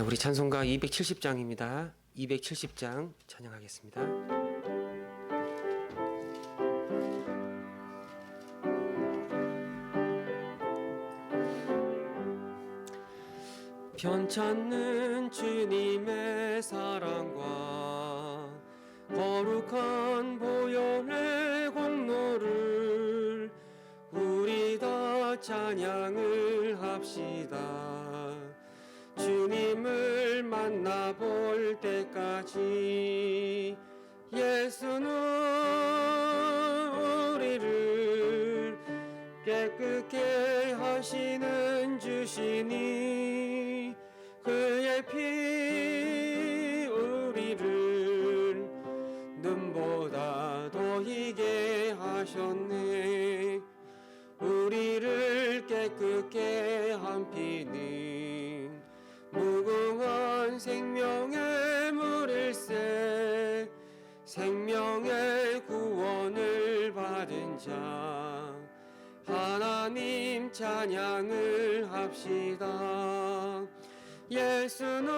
네, 우리 찬송가 270장입니다. 270장 찬양하겠습니다. 편찮는 주님의 사랑과 거룩한 보혈의 공로를 우리 다 찬양을 합시다. 주님을 만나볼 때까지 예수는 우리를 깨끗게 하시는 주시니 그의 피 우리를 눈보다 더 희게 하셨네. 우리를 깨끗게 한 피는 무궁한 생명의 물일세. 생명의 구원을 받은 자 하나님 찬양을 합시다. 예수는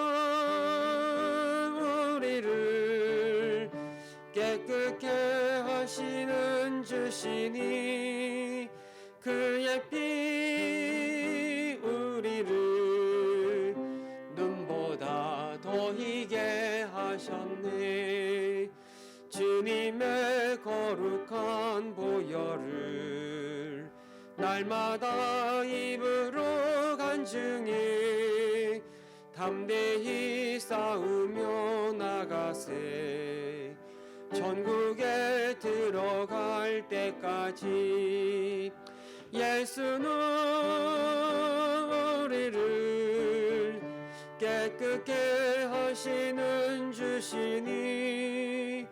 우리를 깨끗게 하시는 주시니 그의 피 우리를 눈보다 더 희게 하셨네. 주님의 거룩한 보혈을 날마다 입으로 간증해 담대히 싸우며 나가세. 천국에 들어갈 때까지 예수는 우리를 깨끗게 하시는 주시니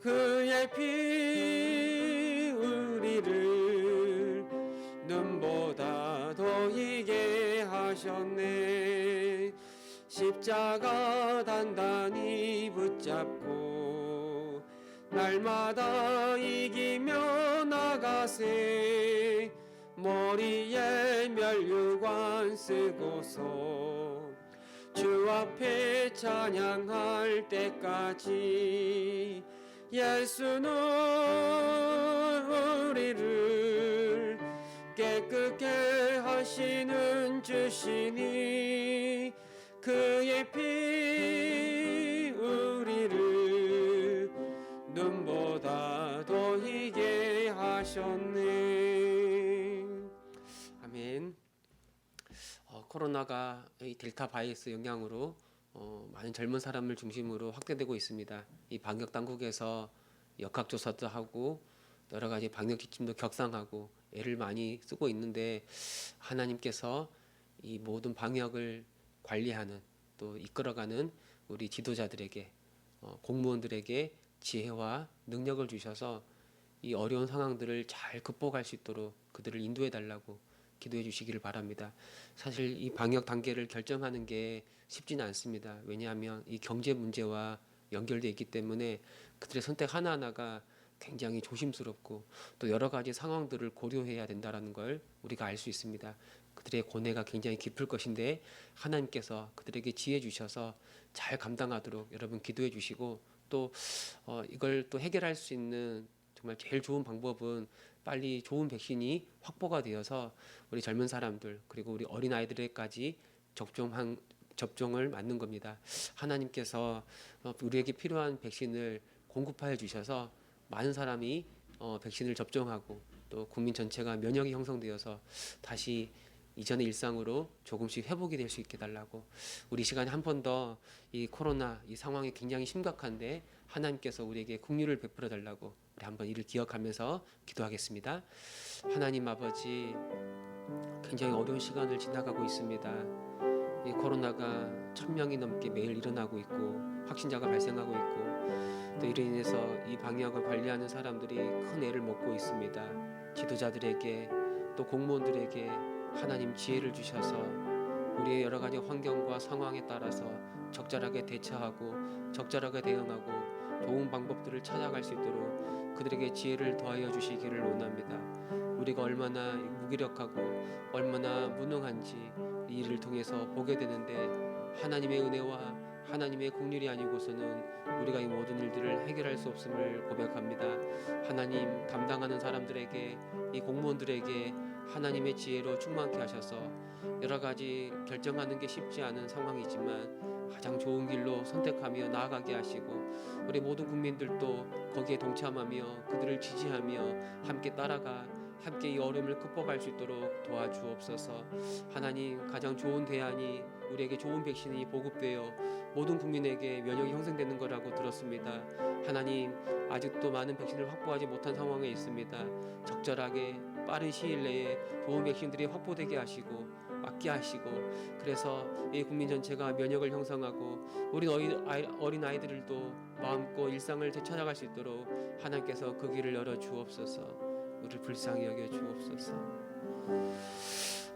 그의 피 우리를 눈보다 더 희게 하셨네. 십자가 단단히 붙잡고 날마다 이기며 나가세. 머리에 면류관 쓰고서 주 앞에 찬양할 때까지 예수는 우리를 깨끗게 하시는 주시니 그의 피 우리를 눈보다 더 희게 하셨네. 아멘. 코로나가 이 델타 바이러스 영향으로 많은 젊은 사람을 중심으로 확대되고 있습니다. 이 방역 당국에서 역학조사도 하고 여러 가지 방역 지침도 격상하고 애를 많이 쓰고 있는데 하나님께서 이 모든 방역을 관리하는 또 이끌어가는 우리 지도자들에게 공무원들에게 지혜와 능력을 주셔서 이 어려운 상황들을 잘 극복할 수 있도록 그들을 인도해 달라고 기도해 주시기를 바랍니다. 사실 이 방역 단계를 결정하는 게 쉽지는 않습니다. 왜냐하면 이 경제 문제와 연결되어 있기 때문에 그들의 선택 하나하나가 굉장히 조심스럽고 또 여러 가지 상황들을 고려해야 된다는 걸 우리가 알 수 있습니다. 그들의 고뇌가 굉장히 깊을 것인데 하나님께서 그들에게 지혜 주셔서 잘 감당하도록 여러분 기도해 주시고 또 이걸 또 해결할 수 있는 정말 제일 좋은 방법은 빨리 좋은 백신이 확보가 되어서 우리 젊은 사람들 그리고 우리 어린아이들에까지 접종을 맞는 겁니다. 하나님께서 우리에게 필요한 백신을 공급하여 주셔서 많은 사람이 백신을 접종하고 또 국민 전체가 면역이 형성되어서 다시 이전의 일상으로 조금씩 회복이 될 수 있게 달라고 우리 시간에 한 번 더 이 코로나 이 상황이 굉장히 심각한데 하나님께서 우리에게 긍휼을 베풀어 달라고 우리 한번 이를 기억하면서 기도하겠습니다. 하나님 아버지 굉장히 어려운 시간을 지나가고 있습니다. 이 코로나가 1000명이 넘게 매일 일어나고 있고 확진자가 발생하고 있고 또 이로 인해서 이 방역을 관리하는 사람들이 큰 애를 먹고 있습니다. 지도자들에게 또 공무원들에게 하나님 지혜를 주셔서 우리의 여러 가지 환경과 상황에 따라서 적절하게 대처하고 적절하게 대응하고 좋은 방법들을 찾아갈 수 있도록 그들에게 지혜를 더하여 주시기를 원합니다. 우리가 얼마나 무기력하고 얼마나 무능한지 이 일을 통해서 보게 되는데 하나님의 은혜와 하나님의 긍휼이 아니고서는 우리가 이 모든 일들을 해결할 수 없음을 고백합니다. 하나님, 담당하는 사람들에게, 이 공무원들에게 하나님의 지혜로 충만케 하셔서 여러 가지 결정하는 게 쉽지 않은 상황이지만 가장 좋은 길로 선택하며 나아가게 하시고, 우리 모든 국민들도 거기에 동참하며 그들을 지지하며 함께 따라가 함께 이 어려움을 극복할 수 있도록 도와주옵소서. 하나님, 가장 좋은 대안이 우리에게 좋은 백신이 보급되어 모든 국민에게 면역이 형성되는 거라고 들었습니다. 하나님, 아직도 많은 백신을 확보하지 못한 상황에 있습니다. 적절하게 빠른 시일 내에 좋은 백신들이 확보되게 하시고 맞게 하시고, 그래서 이 국민 전체가 면역을 형성하고 우리 어린 아이들도 마음껏 일상을 되찾아갈 수 있도록 하나님께서 그 길을 열어 주옵소서. 우리를 불쌍히 여겨 주옵소서.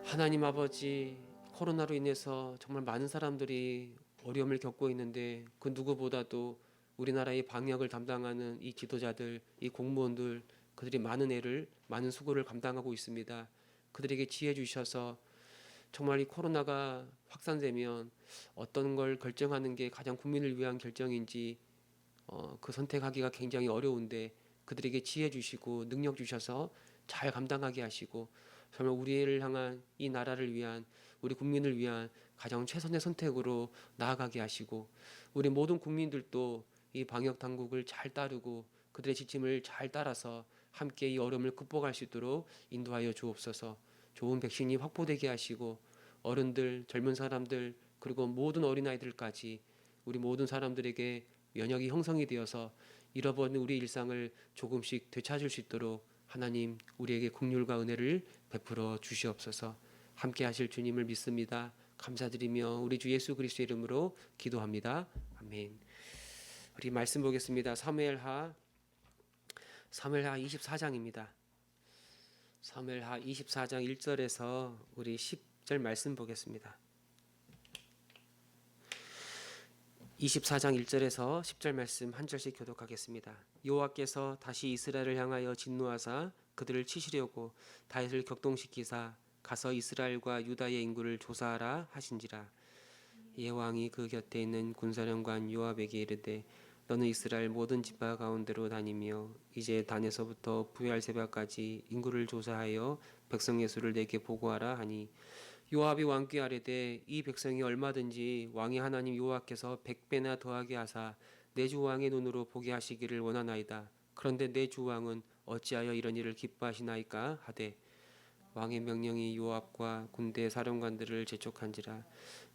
하나님 아버지, 코로나로 인해서 정말 많은 사람들이 어려움을 겪고 있는데 그 누구보다도 우리나라의 방역을 담당하는 이 지도자들, 이 공무원들, 그들이 많은 애를, 많은 수고를 감당하고 있습니다. 그들에게 지혜 주셔서 정말 이 코로나가 확산되면 어떤 걸 결정하는 게 가장 국민을 위한 결정인지 그 선택하기가 굉장히 어려운데 그들에게 지혜 주시고 능력 주셔서 잘 감당하게 하시고, 정말 우리를 향한 이 나라를 위한, 우리 국민을 위한 가장 최선의 선택으로 나아가게 하시고, 우리 모든 국민들도 이 방역 당국을 잘 따르고 그들의 지침을 잘 따라서 함께 이 어려움을 극복할 수 있도록 인도하여 주옵소서. 좋은 백신이 확보되게 하시고 어른들, 젊은 사람들, 그리고 모든 어린아이들까지 우리 모든 사람들에게 면역이 형성이 되어서 잃어버린 우리 일상을 조금씩 되찾을 수 있도록 하나님, 우리에게 긍휼과 은혜를 베풀어 주시옵소서. 함께 하실 주님을 믿습니다. 감사드리며 우리 주 예수 그리스도의 이름으로 기도합니다. 아멘. 우리 말씀 보겠습니다. 사무엘하 24장입니다. 사무엘하 24장 1절에서 우리 10절 말씀 보겠습니다. 24장 1절에서 10절 말씀 한 절씩 교독하겠습니다. 여호와께서 다시 이스라엘을 향하여 진노하사 그들을 치시려고 다윗을 격동시키사 가서 이스라엘과 유다의 인구를 조사하라 하신지라. 예 왕이 그 곁에 있는 군사령관 요압에게 이르되 너는 이스라엘 모든 지파 가운데로 다니며 이제 단에서부터 부엘세바까지 인구를 조사하여 백성의 수를 내게 보고하라 하니, 요압이 왕께 아뢰되 이 백성이 얼마든지 왕이 하나님 여호와께서 100배나 더하게 하사 내 주 왕의 눈으로 보게 하시기를 원하나이다. 그런데 내 주 왕은 어찌하여 이런 일을 기뻐하시나이까 하되, 왕의 명령이 요압과 군대 사령관들을 재촉한지라.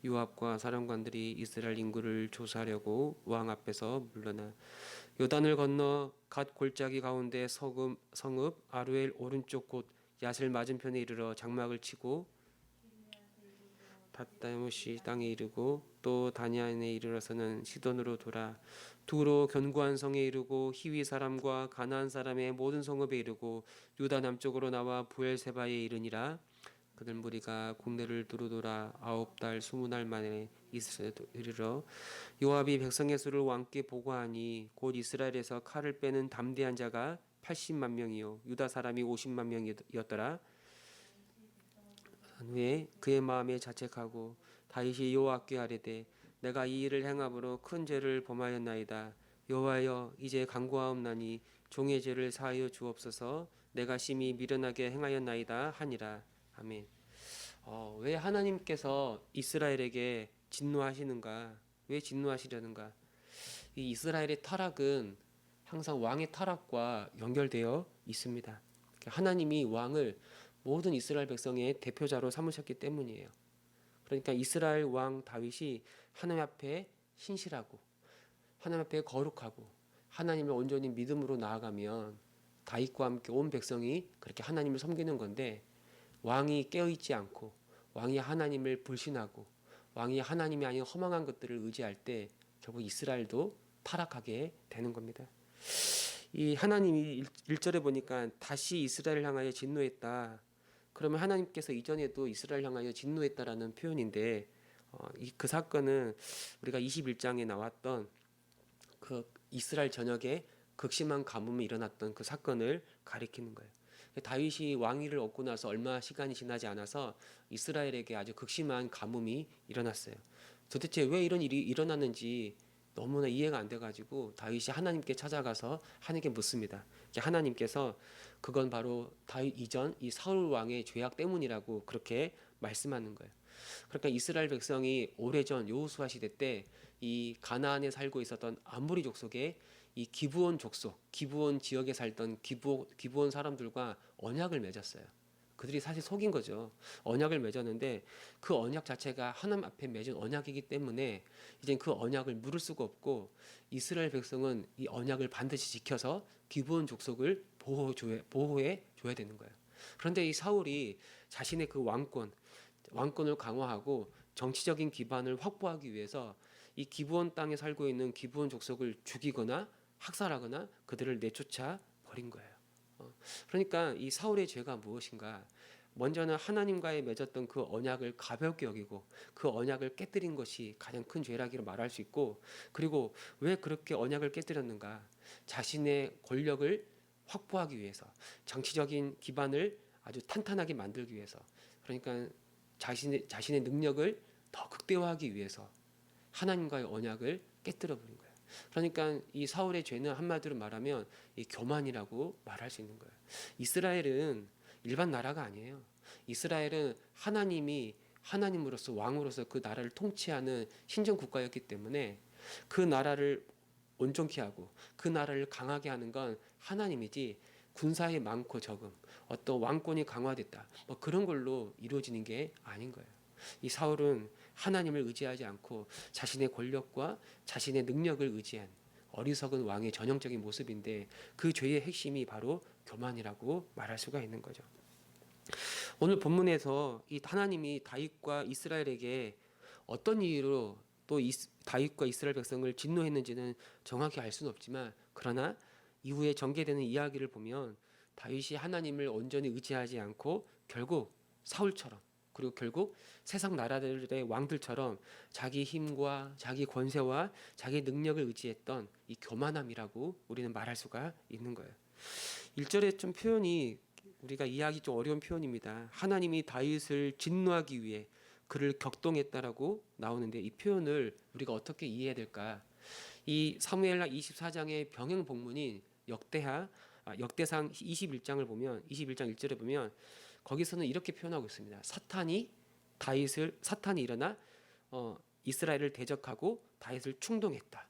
요압과 사령관들이 이스라엘 인구를 조사하려고 왕 앞에서 물러나 요단을 건너 갓 골짜기 가운데 성읍 아루엘 오른쪽 곧 야셀 맞은편에 이르러 장막을 치고 닷다모시 땅에 이르고 또 다니안에 이르러서는 시돈으로 돌아 두로 견고한 성에 이르고 히위 사람과 가나안 사람의 모든 성읍에 이르고 유다 남쪽으로 나와 부엘세바에 이르니라. 그들 무리가 국내를 두루 돌아 9달 20날 만에 이스라엘에 이르러 요압이 백성의 수를 왕께 보고하니 곧 이스라엘에서 칼을 빼는 담대한 자가 80만 명이요 유다 사람이 50만 명이었더라. 후에 그의 마음에 자책하고 다윗이 여호와께 아뢰되 내가 이 일을 행함으로 큰 죄를 범하였나이다. 여호와여, 이제 간구하옵나니 종의 죄를 사하여 주옵소서. 내가 심히 미련하게 행하였나이다 하니라. 아멘. 왜 하나님께서 이스라엘에게 진노하시는가? 왜 진노하시려는가? 이 이스라엘의 타락은 항상 왕의 타락과 연결되어 있습니다. 하나님이 왕을 모든 이스라엘 백성의 대표자로 삼으셨기 때문이에요. 그러니까 이스라엘 왕 다윗이 하나님 앞에 신실하고 하나님 앞에 거룩하고 하나님을 온전히 믿음으로 나아가면 다윗과 함께 온 백성이 그렇게 하나님을 섬기는 건데, 왕이 깨어있지 않고 왕이 하나님을 불신하고 왕이 하나님이 아닌 허망한 것들을 의지할 때 결국 이스라엘도 타락하게 되는 겁니다. 이 하나님이 1절에 보니까 다시 이스라엘을 향하여 진노했다. 그러면 하나님께서 이전에도 이스라엘 향하여 진노했다라는 표현인데, 그 사건은 우리가 21장에 나왔던 그 이스라엘 전역에 극심한 가뭄이 일어났던 그 사건을 가리키는 거예요. 다윗이 왕위를 얻고 나서 얼마 시간이 지나지 않아서 이스라엘에게 아주 극심한 가뭄이 일어났어요. 도대체 왜 이런 일이 일어났는지 너무나 이해가 안 돼가지고 다윗이 하나님께 찾아가서 하나님께 묻습니다. 하나님께서 그건 바로 다윗 이전 이 사울 왕의 죄악 때문이라고 그렇게 말씀하는 거예요. 그러니까 이스라엘 백성이 오래전 여호수아 시대 때 이 가나안에 살고 있었던 아모리 족속의 이 기브온 족속, 기브온 지역에 살던 기브온 사람들과 언약을 맺었어요. 그들이 사실 속인 거죠. 언약을 맺었는데 그 언약 자체가 하나님 앞에 맺은 언약이기 때문에 이제 그 언약을 물을 수가 없고 이스라엘 백성은 이 언약을 반드시 지켜서 기브온 족속을 보호해 줘야 되는 거예요. 그런데 이 사울이 자신의 그 왕권을 강화하고 정치적인 기반을 확보하기 위해서 이 기브온 땅에 살고 있는 기브온 족속을 죽이거나 학살하거나 그들을 내쫓아 버린 거예요. 그러니까 이 사울의 죄가 무엇인가? 먼저는 하나님과의 맺었던 그 언약을 가볍게 여기고 그 언약을 깨뜨린 것이 가장 큰 죄라기로 말할 수 있고, 그리고 왜 그렇게 언약을 깨뜨렸는가? 자신의 권력을 확보하기 위해서, 정치적인 기반을 아주 탄탄하게 만들기 위해서, 그러니까 자신의 능력을 더 극대화하기 위해서 하나님과의 언약을 깨뜨려 버린 거예요. 그러니까 이 사울의 죄는 한마디로 말하면 이 교만이라고 말할 수 있는 거예요. 이스라엘은 일반 나라가 아니에요. 이스라엘은 하나님이 하나님으로서 왕으로서 그 나라를 통치하는 신정 국가였기 때문에 그 나라를 온전케 하고 그 나라를 강하게 하는 건 하나님이지 군사의 많고 적음, 어떤 왕권이 강화됐다, 뭐 그런 걸로 이루어지는 게 아닌 거예요. 이 사울은 하나님을 의지하지 않고 자신의 권력과 자신의 능력을 의지한 어리석은 왕의 전형적인 모습인데, 그 죄의 핵심이 바로 교만이라고 말할 수가 있는 거죠. 오늘 본문에서 이 하나님이 다윗과 이스라엘에게 어떤 이유로 또 다윗과 이스라엘 백성을 진노했는지는 정확히 알 수는 없지만, 그러나 이후에 전개되는 이야기를 보면 다윗이 하나님을 온전히 의지하지 않고 결국 사울처럼, 그리고 결국 세상 나라들의 왕들처럼 자기 힘과 자기 권세와 자기 능력을 의지했던 이 교만함이라고 우리는 말할 수가 있는 거예요. 1절에 좀 표현이 우리가 이해하기 좀 어려운 표현입니다. 하나님이 다윗을 진노하기 위해 그를 격동했다라고 나오는데, 이 표현을 우리가 어떻게 이해해야 될까? 이 사무엘하 24장의 병행 본문인 역대상 21장을 보면 21장 1절에 보면 거기서는 이렇게 표현하고 있습니다. 사탄이 일어나 이스라엘을 대적하고 다윗을 충동했다.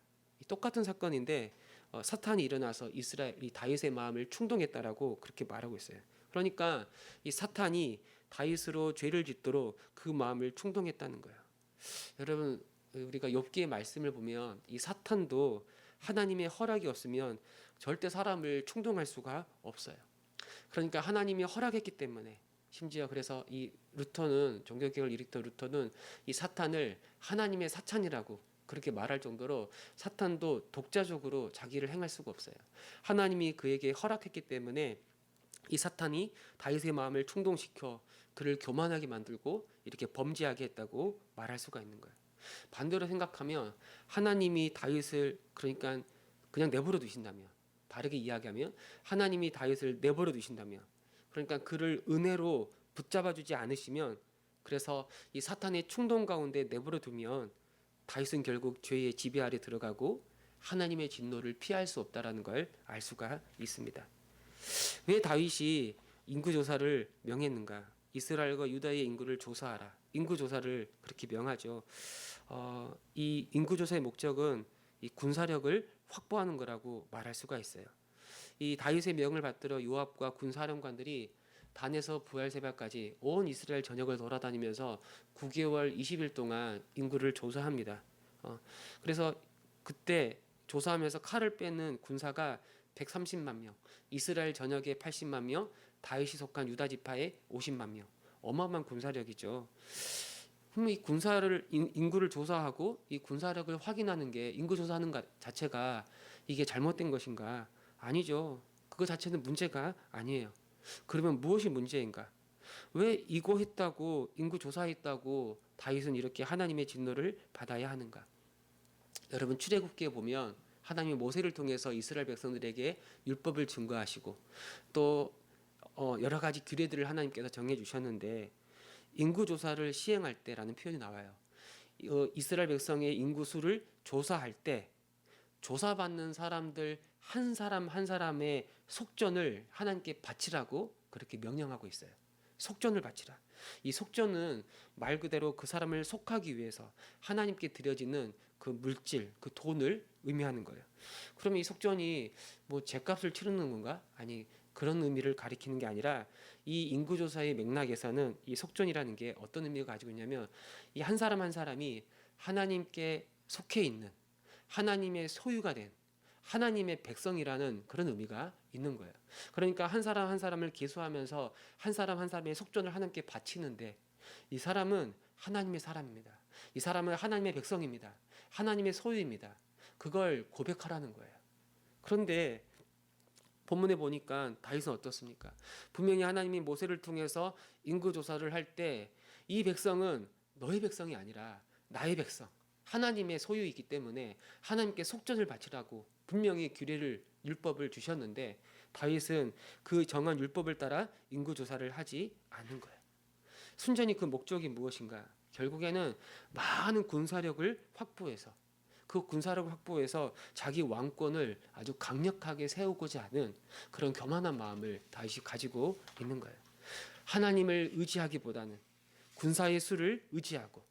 똑같은 사건인데 사탄이 일어나서 이스라엘이 다윗의 마음을 충동했다라고 그렇게 말하고 있어요. 그러니까 이 사탄이 다윗으로 죄를 짓도록 그 마음을 충동했다는 거예요. 여러분, 우리가 욥기의 말씀을 보면 이 사탄도 하나님의 허락이 없으면 절대 사람을 충동할 수가 없어요. 그러니까 하나님이 허락했기 때문에, 심지어 그래서 이 루터는, 종교개혁을 일으켰던 루터는 이 사탄을 하나님의 사찬이라고 그렇게 말할 정도로 사탄도 독자적으로 자기를 행할 수가 없어요. 하나님이 그에게 허락했기 때문에 이 사탄이 다윗의 마음을 충동시켜 그를 교만하게 만들고 이렇게 범죄하게 했다고 말할 수가 있는 거예요. 반대로 생각하면 하나님이 다윗을 그러니까 그냥 내버려 두신다면, 다르게 이야기하면 하나님이 다윗을 내버려 두신다면, 그러니까 그를 은혜로 붙잡아 주지 않으시면, 그래서 이 사탄의 충동 가운데 내버려 두면 다윗은 결국 죄의 지배 아래 들어가고 하나님의 진노를 피할 수 없다라는 걸 알 수가 있습니다. 왜 다윗이 인구 조사를 명했는가? 이스라엘과 유다의 인구를 조사하라. 인구 조사를 그렇게 명하죠. 이 인구 조사의 목적은 이 군사력을 확보하는 거라고 말할 수가 있어요. 이 다윗의 명을 받들어 요압과 군사령관들이 단에서 부엘세바까지 온 이스라엘 전역을 돌아다니면서 9개월 20일 동안 인구를 조사합니다. 그래서 그때 조사하면서 칼을 빼는 군사가 130만 명, 이스라엘 전역에 80만 명, 다윗이 속한 유다 지파에 50만 명. 어마어마한 군사력이죠. 그럼 이 인구를 조사하고 이 군사력을 확인하는 게, 인구 조사하는 것 자체가 이게 잘못된 것인가? 아니죠. 그거 자체는 문제가 아니에요. 그러면 무엇이 문제인가? 왜 이거 했다고, 인구 조사했다고 다윗은 이렇게 하나님의 진노를 받아야 하는가? 여러분, 출애굽기에 보면 하나님이 모세를 통해서 이스라엘 백성들에게 율법을 증거하시고 또 여러 가지 규례들을 하나님께서 정해 주셨는데, 인구 조사를 시행할 때라는 표현이 나와요. 이스라엘 백성의 인구수를 조사할 때 조사받는 사람들 한 사람 한 사람의 속전을 하나님께 바치라고 그렇게 명령하고 있어요. 속전을 바치라. 이 속전은 말 그대로 그 사람을 속하기 위해서 하나님께 드려지는 그 물질, 그 돈을 의미하는 거예요. 그러면 이 속전이 뭐 죗값을 치르는 건가? 아니, 그런 의미를 가리키는 게 아니라 이 인구조사의 맥락에서는 이 속전이라는 게 어떤 의미를 가지고 있냐면 이 한 사람 한 사람이 하나님께 속해 있는 하나님의 소유가 된 하나님의 백성이라는 그런 의미가 있는 거예요. 그러니까 한 사람 한 사람을 계수하면서 한 사람 한 사람의 속전을 하나님께 바치는데 이 사람은 하나님의 사람입니다. 이 사람은 하나님의 백성입니다. 하나님의 소유입니다. 그걸 고백하라는 거예요. 그런데 본문에 보니까 다윗은 어떻습니까? 분명히 하나님이 모세를 통해서 인구 조사를 할 때 이 백성은 너의 백성이 아니라 나의 백성, 하나님의 소유이기 때문에 하나님께 속전을 바치라고 분명히 규례를 율법을 주셨는데 다윗은 그 정한 율법을 따라 인구 조사를 하지 않은 거예요. 순전히 그 목적이 무엇인가? 결국에는 많은 군사력을 확보해서 그 군사력을 확보해서 자기 왕권을 아주 강력하게 세우고자 하는 그런 교만한 마음을 다윗이 가지고 있는 거예요. 하나님을 의지하기보다는 군사의 수를 의지하고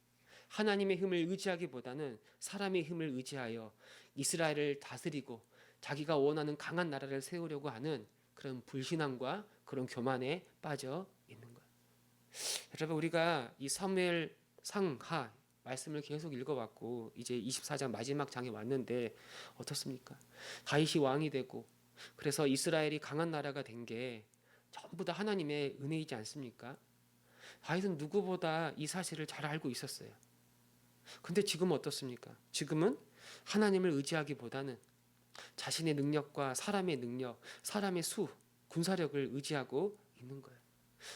하나님의 힘을 의지하기보다는 사람의 힘을 의지하여 이스라엘을 다스리고 자기가 원하는 강한 나라를 세우려고 하는 그런 불신앙과 그런 교만에 빠져 있는 거예요. 여러분, 우리가 이 사무엘 상하 말씀을 계속 읽어왔고 이제 24장 마지막 장에 왔는데 어떻습니까? 다윗이 왕이 되고 그래서 이스라엘이 강한 나라가 된 게 전부 다 하나님의 은혜이지 않습니까? 다윗은 누구보다 이 사실을 잘 알고 있었어요. 근데 지금은 어떻습니까? 지금은 하나님을 의지하기보다는 자신의 능력과 사람의 능력, 사람의 수, 군사력을 의지하고 있는 거예요.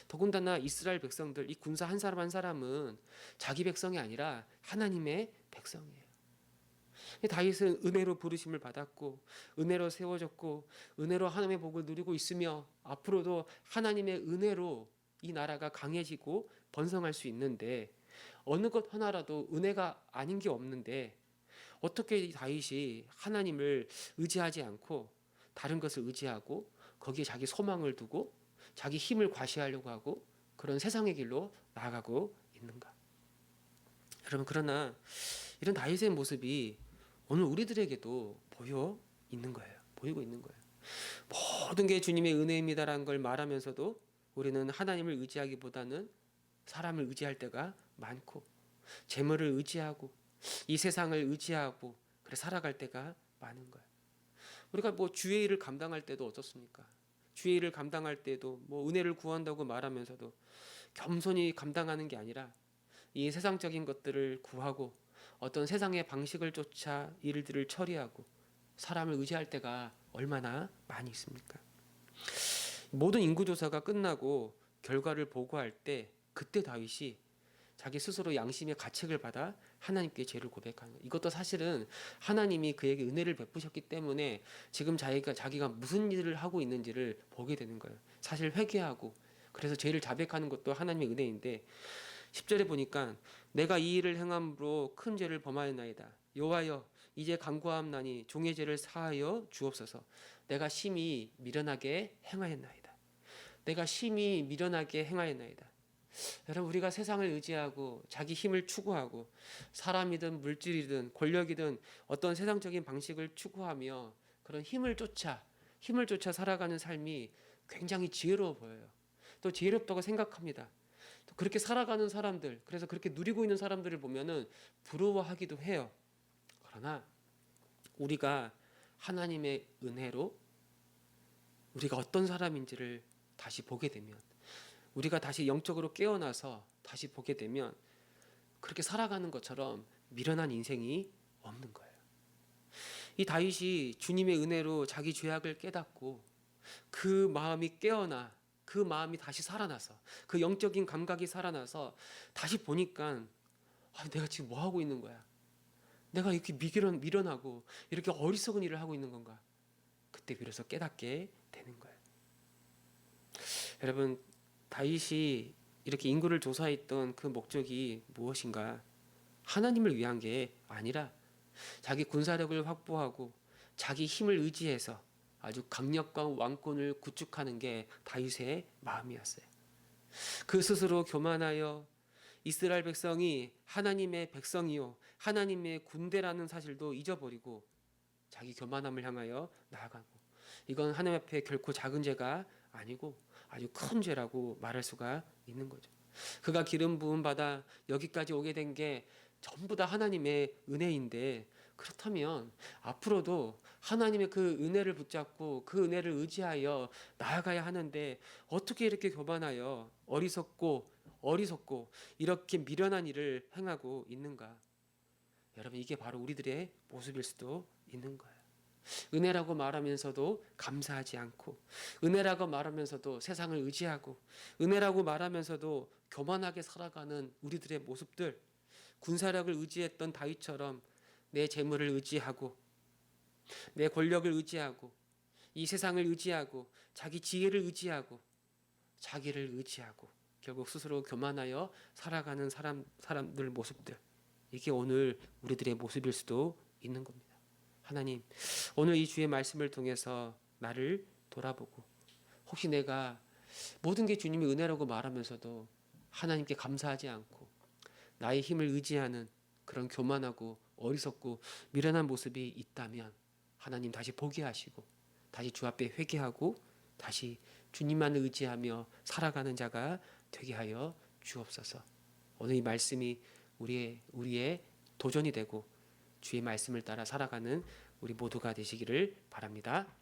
더군다나 이스라엘 백성들, 이 군사 한 사람 한 사람은 자기 백성이 아니라 하나님의 백성이에요. 다윗은 은혜로 부르심을 받았고 은혜로 세워졌고 은혜로 하나님의 복을 누리고 있으며 앞으로도 하나님의 은혜로 이 나라가 강해지고 번성할 수 있는데 어느 것 하나라도 은혜가 아닌 게 없는데 어떻게 다윗이 하나님을 의지하지 않고 다른 것을 의지하고 거기에 자기 소망을 두고 자기 힘을 과시하려고 하고 그런 세상의 길로 나아가고 있는가? 여러분, 그러나 이런 다윗의 모습이 오늘 우리들에게도 보여 있는 거예요. 보이고 있는 거예요. 모든 게 주님의 은혜입니다라는 걸 말하면서도 우리는 하나님을 의지하기보다는 사람을 의지할 때가 많고 재물을 의지하고 이 세상을 의지하고 그래 살아갈 때가 많은 거예요. 우리가 뭐 주의 일을 감당할 때도 어떻습니까? 주의 일을 감당할 때도 뭐 은혜를 구한다고 말하면서도 겸손히 감당하는 게 아니라 이 세상적인 것들을 구하고 어떤 세상의 방식을 쫓아 일들을 처리하고 사람을 의지할 때가 얼마나 많이 있습니까? 모든 인구조사가 끝나고 결과를 보고할 때 그때 다윗이 자기 스스로 양심의 가책을 받아 하나님께 죄를 고백하는 거예요. 이것도 사실은 하나님이 그에게 은혜를 베푸셨기 때문에 지금 자기가 무슨 일을 하고 있는지를 보게 되는 거예요. 사실 회개하고 그래서 죄를 자백하는 것도 하나님의 은혜인데 10절에 보니까 내가 이 일을 행함으로 큰 죄를 범하였나이다. 여호와여 이제 간구하옵나니 종의 죄를 사하여 주옵소서. 내가 심히 미련하게 행하였나이다. 내가 심히 미련하게 행하였나이다. 여러분, 우리가 세상을 의지하고 자기 힘을 추구하고 사람이든 물질이든 권력이든 어떤 세상적인 방식을 추구하며 그런 힘을 쫓아 살아가는 삶이 굉장히 지혜로워 보여요. 또 지혜롭다고 생각합니다. 또 그렇게 살아가는 사람들, 그래서 그렇게 누리고 있는 사람들을 보면은 부러워하기도 해요. 그러나 우리가 하나님의 은혜로 우리가 어떤 사람인지를 다시 보게 되면 우리가 다시 영적으로 깨어나서 다시 보게 되면 그렇게 살아가는 것처럼 미련한 인생이 없는 거예요. 이 다윗이 주님의 은혜로 자기 죄악을 깨닫고 그 마음이 깨어나 그 마음이 다시 살아나서 그 영적인 감각이 살아나서 다시 보니까 내가 지금 뭐 하고 있는 거야? 내가 이렇게 미련하고 이렇게 어리석은 일을 하고 있는 건가? 그때 비로소 깨닫게 되는 거예요. 여러분, 다윗이 이렇게 인구를 조사했던 그 목적이 무엇인가? 하나님을 위한 게 아니라 자기 군사력을 확보하고 자기 힘을 의지해서 아주 강력한 왕권을 구축하는 게 다윗의 마음이었어요. 그 스스로 교만하여 이스라엘 백성이 하나님의 백성이요 하나님의 군대라는 사실도 잊어버리고 자기 교만함을 향하여 나아가고, 이건 하나님 앞에 결코 작은 죄가 아니고 아주 큰 죄라고 말할 수가 있는 거죠. 그가 기름 부음 받아 여기까지 오게 된 게 전부 다 하나님의 은혜인데, 그렇다면 앞으로도 하나님의 그 은혜를 붙잡고 그 은혜를 의지하여 나아가야 하는데 어떻게 이렇게 교만하여 어리석고 이렇게 미련한 일을 행하고 있는가? 여러분, 이게 바로 우리들의 모습일 수도 있는 거예요. 은혜라고 말하면서도 감사하지 않고, 은혜라고 말하면서도 세상을 의지하고, 은혜라고 말하면서도 교만하게 살아가는 우리들의 모습들, 군사력을 의지했던 다윗처럼 내 재물을 의지하고, 내 권력을 의지하고, 이 세상을 의지하고, 자기 지혜를 의지하고, 자기를 의지하고, 결국 스스로 교만하여 살아가는 사람들 모습들, 이게 오늘 우리들의 모습일 수도 있는 겁니다. 하나님, 오늘 이 주의 말씀을 통해서 나를 돌아보고, 혹시 내가 모든 게 주님의 은혜라고 말하면서도 하나님께 감사하지 않고 나의 힘을 의지하는 그런 교만하고 어리석고 미련한 모습이 있다면 하나님 다시 보게 하시고 다시 주 앞에 회개하고 다시 주님만을 의지하며 살아가는 자가 되게 하여 주옵소서. 오늘 이 말씀이 우리의 도전이 되고 주의 말씀을 따라 살아가는 우리 모두가 되시기를 바랍니다.